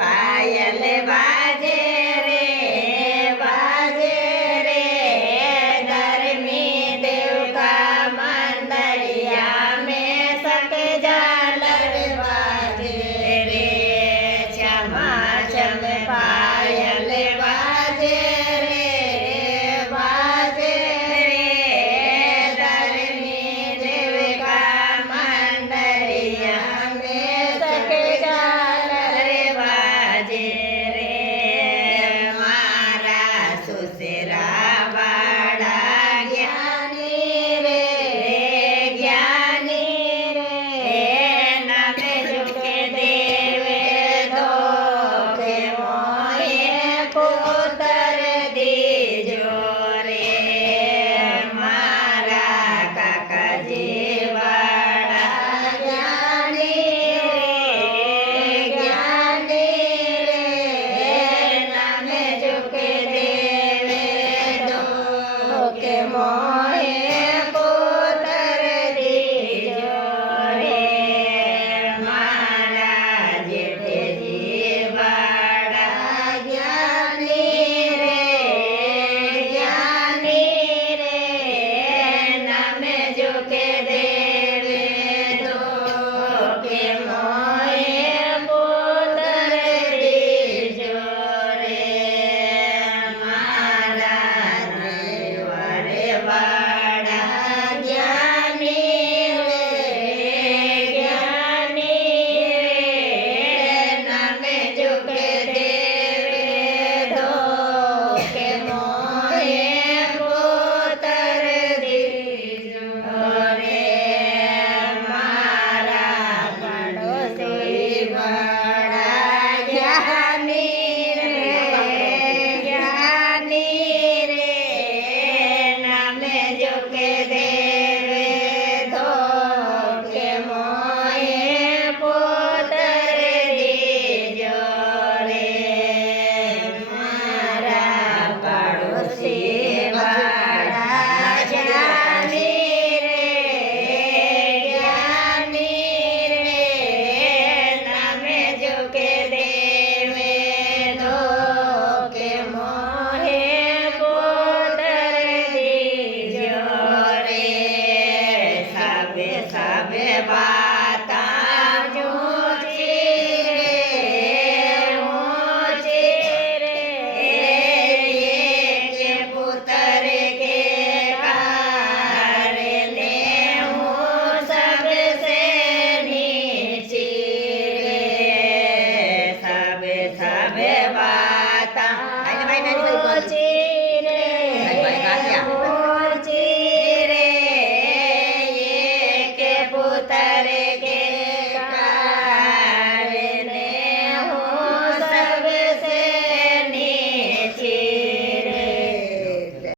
पायल बाजे रे धर्मी देव का मंदरिया में सक झालर बाजे रे क्षमा क्षम पायल बाजे रे धर्मी देव का मंदरिया में सक झालर बाजे रे मारा सुसरा बड़ा ज्ञानी रे नम झुके देवे धोखे मोहे पुत्र दीजो रे मारा काका जी बड़ा ज्ञानी रे नम झुके देवे धोखे मोहे पुत्र दीजो रे मारा जेठ जी बड़ा ज्ञानी रे नम झुके देवे धोखे मोहे पुत्र दीजो रे मारा देवर बड़ा ज्ञानी रे नम झुके देवे धोखे मोहे पुत्र दीजो रे मारा पड़ोसी बड़ा ज्ञानी रे नम झुके देवे धोखे मोहे पुत्र दीजो रे मारा पड़ोसी बड़ा ज्ञानी रे नम झुके देवे धोखे मोहे पुत्र दीजो रे सबे बाता ऊँची रे ये पुत्र के कारणे हूँ सबसे नीची रे सब